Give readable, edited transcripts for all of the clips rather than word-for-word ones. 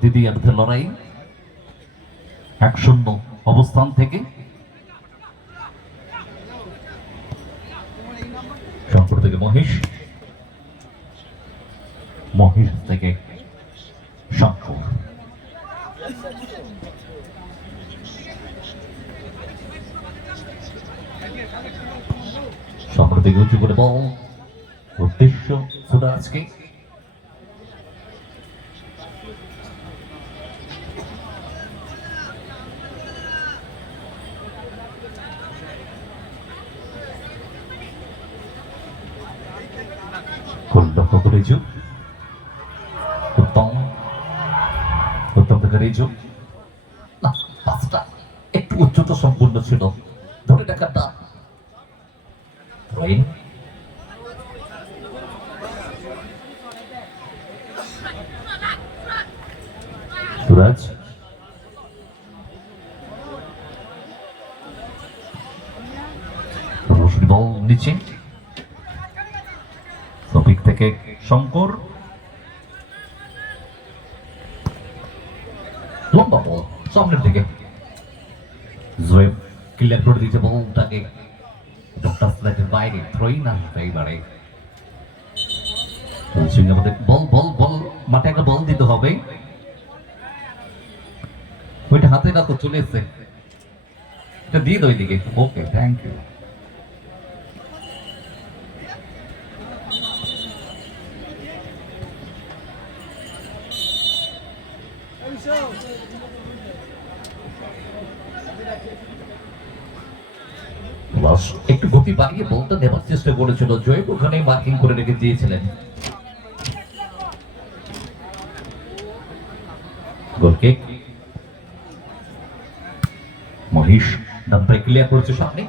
দ্বিতীয়ার্ধের লড়াই 1-0 অবস্থান থেকে শঙ্কর থেকে মহিষ থেকে শঙ্কর শঙ্কর থেকে উঁচু করে বল উদ্দেশ্য সুরাজকে লক্ষ্য করে যুগ উত্তম থেকে রেজু না পাঁচটা একটু উচ্চতা সম্পূর্ণ ছিল ধরে টাকাটা সুরাজ বল নিচে সফিক থেকে শঙ্কর লম্বা বল সামনের দিকে জোয়েব ক্লিয়ার করে দিয়েছে বলটাকে ডক্টর স্লাইডের বাইরে থ্রোইং আসবে এবারে আমাদের বল বল বল মাঠে একটা বল দিতে হবে ওইটা হাতে রাখো চলে এসছে এটা দিয়ে দাও ওইদিকে ওকে থ্যাংক ইউ একটু গতি বাড়িয়ে বলটা দেওয়ার চেষ্টা করেছিল জয়েব ওখানে মার্কিং করে রেখে দিয়েছিলেন গোলকিক মহিষ ডাম্পাই ক্লিয়ার করেছে সামনে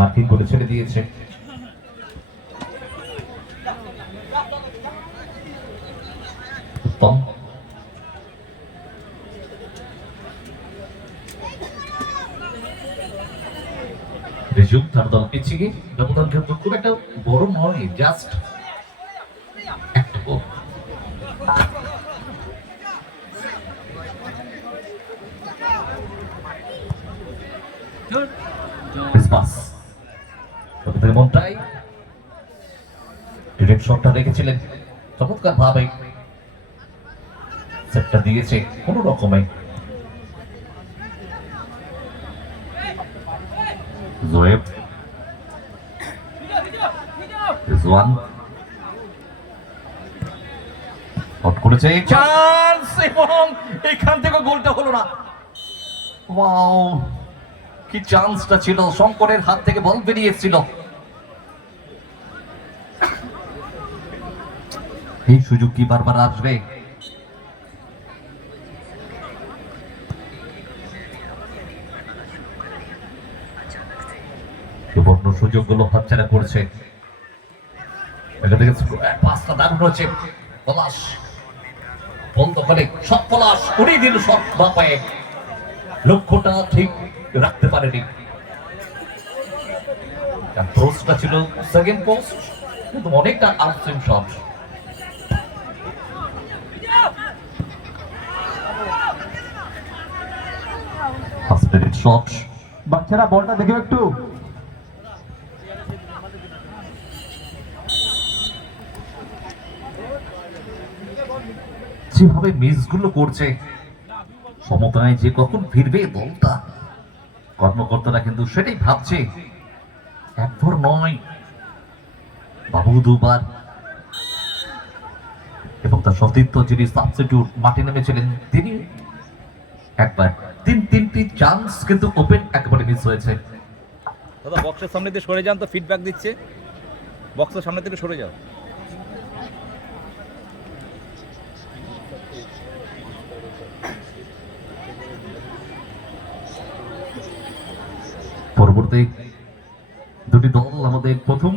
মার্কিং করে ছেড়ে দিয়েছে উত্তম রেজুম তার দল পিছিয়ে ব্যবধান কিন্তু খুব একটা বড় নয় জাস্ট একটা গোল মনটাই ডিরেক্ট শটটা রেখেছিলেন চমৎকার ভাবে সেটটা দিয়েছে কোন রকমে জোয়েব রিজওয়ান শট করেছে চান্স এবং এখান থেকে গোলটা হলো না ওয়াও কি চান্সটা ছিল শঙ্করের হাত থেকে বল বেরিয়ে এসেছিল এই সুযোগ কি বারবার আসবে সুবর্ণ সুযোগগুলো হাতছাড়া করছে পাঁচটা দারুণ হচ্ছে পলাশ বল দখলে সব পলাশ উড়িয়ে দিল সব বাপায়ে লক্ষ্যটা ঠিক রাখতে পারেনি পোস্টটা ছিল সেকেন্ড পোস্ট কিন্তু অনেকটা আউটসুইং শট শট বাচ্চারা বলটা দেখো একটু যেভাবে মিসগুলো করছে সমতায় যে কখন ফিরবে দলটা কর্মকর্তারা কিন্তু সেটাই ভাবছে একবার নয় বাবু দুবার এবং তার সতীর্থ যিনি সাবস্টিটিউট মাঠে নেমেছিলেন তিনি একবার তিনটি চান্স কিন্তু ওপেন একেবারে মিস হয়েছে দাদা বক্সের সামনে দিয়ে সরে যান তো ফিডব্যাক দিচ্ছে বক্সের সামনে থেকে সরে যাও পরবর্তী দুটি দল আমাদের প্রথম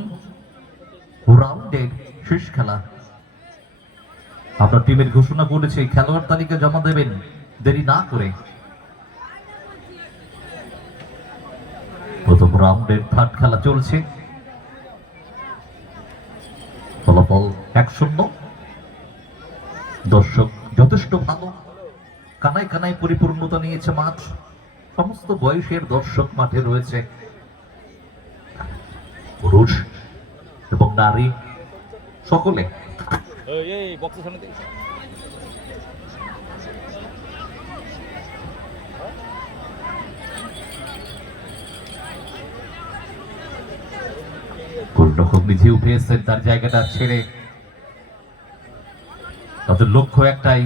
রাউন্ডের শেষ খেলা আপনার টিমের ঘোষণা করেছে খেলোয়াড় তালিকা জমা দেবেন দেরি না করে প্রথম রাউন্ডের থার্ড খেলা চলছে ফলাফল ফলাফল 1-0। দর্শক যথেষ্ট ভালো, কানায় কানায় পরিপূর্ণতা নিয়েছে মাঠ। সমস্ত বয়সের দর্শক মাঠে রয়েছে, পুরুষ এবং নারী সকলে। এই বক্সের সামনে থেকে গোলরক্ষক নিজে উঠে এসেছেন তার জায়গাটা ছেড়ে। তাদের লক্ষ্য একটাই,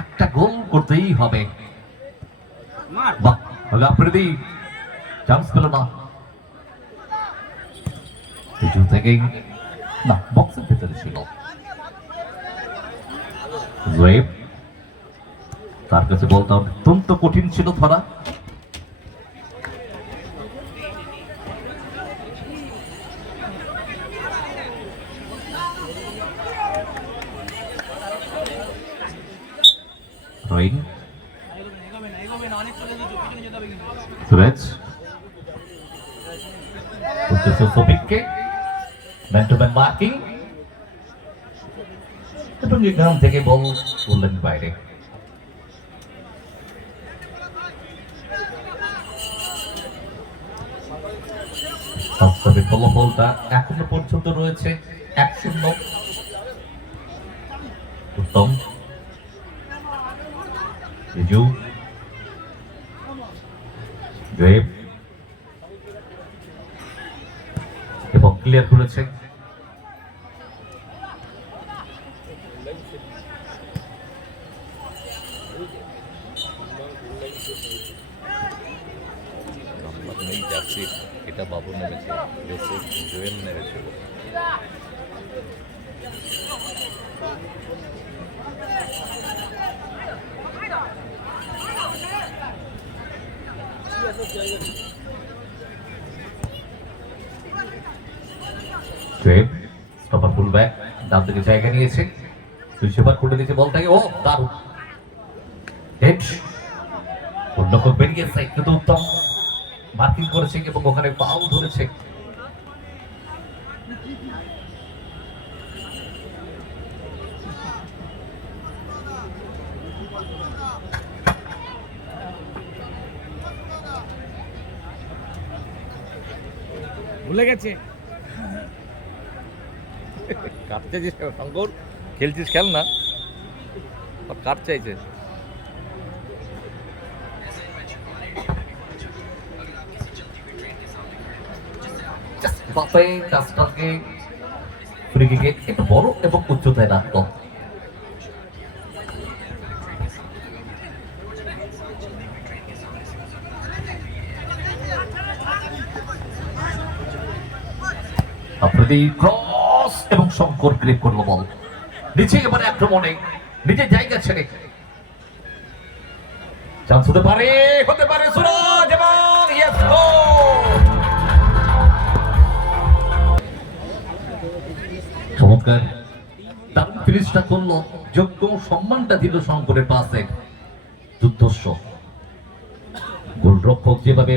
একটা গোল করতেই হবে। বাহ, আফ্রিদি চান্স পেল না, কিছু থেকেই না, বক্সের ভেতরে ছিল। জোয়েব, তার কাছে বলটা অত্যন্ত কঠিন ছিল ধরা। রহিম, সুরেজ সফিককে ম্যান টু ম্যান মার্কিং এবং এখান থেকে বল করলেন বাইরে। তবে ফলাফলটা এখনো পর্যন্ত রয়েছে 1-0। উত্তম, রিজু, জয়েব এবং ক্লিয়ার করেছে। এটা বাবু নেমেছে, জোয়েল নেমেছে। জয়েব স্টপার ফুল ব্যাক ডান দিকে জায়গা নিয়েছে, দুই সেবার করে দিয়েছে বলটাকে। ও দারুণ হেড, গোলরক্ষক বেরিয়েছে কিন্তু উত্তম মার্কিং করেছে এবং ওখানে পাও ধরেছে। ভুলে গেছে কাটতে যে শঙ্কর, খেলছিস খেল না, কাট চাইছে। বাপে কাজটাকে ফ্রি কিকে একটু বড় এবং উচ্চতায় রাখত। আফ্রিদি ক্রস এবং শঙ্কর গ্রিপ করলো বল নিচে, এবারে আক্রমণে নিজের জায়গা ছেড়ে চান্স হতে পারে, হতে পারে সুরজ এবং ইয়েস গোল। চমৎকার দারুণ ফিনিশটা করলো, যোগ্য সম্মানটা দিল শঙ্করের পাশে। যুদ্ধস্ব গোলরক্ষক যেভাবে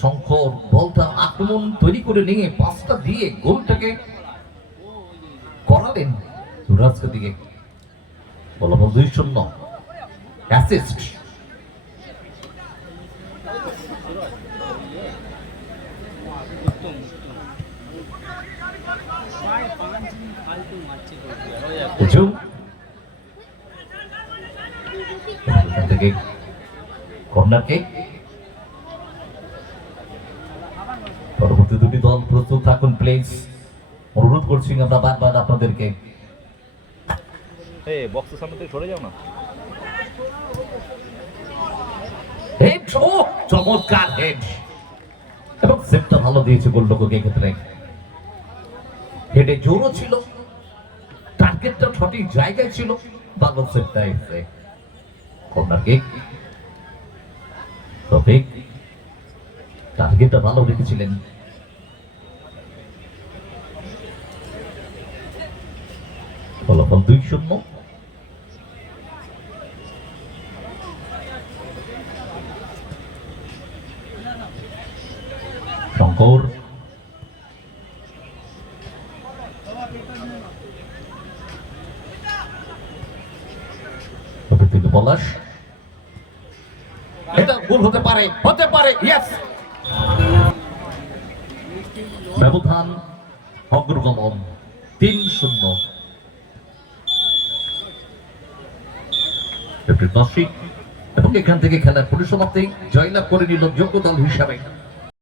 শঙ্কর বলটা আক্রমণ তৈরি করে নিয়ে পাসটা দিয়ে গোলটাকে করালেন সুরাজকে দিকে। ফলাফল 2-0, অ্যাসিস্ট। কর্নার কিক, পরবর্তী দুটি দল প্রস্তুত থাকুন প্লিজ, অনুরোধ করছি আমরা বারবার আপনাদেরকে। বক্সের সামনে থেকে সরে যাও না। হেড, ও চমৎকার হেড এবং সেটটা ভালো দিয়েছে গোলরক্ষক। এক্ষেত্রে হেডে জোরও ছিল, টার্গেটটা সঠিক জায়গায় ছিল, ভালো সেটটা এসে। কর্নার কিক, তবে টার্গেটটা ভালো রেখেছিলেন। ফলাফল 2-0। শঙ্কর কিন্তু পলাশ, এটা ভুল হতে পারে, ইয়েস। ব্যবধান অগ্রগমন 3-0। এবং এখান থেকে খেলার পরিসমাপ্তি জয়লাভ করে নিল যোগ্য দল হিসাবে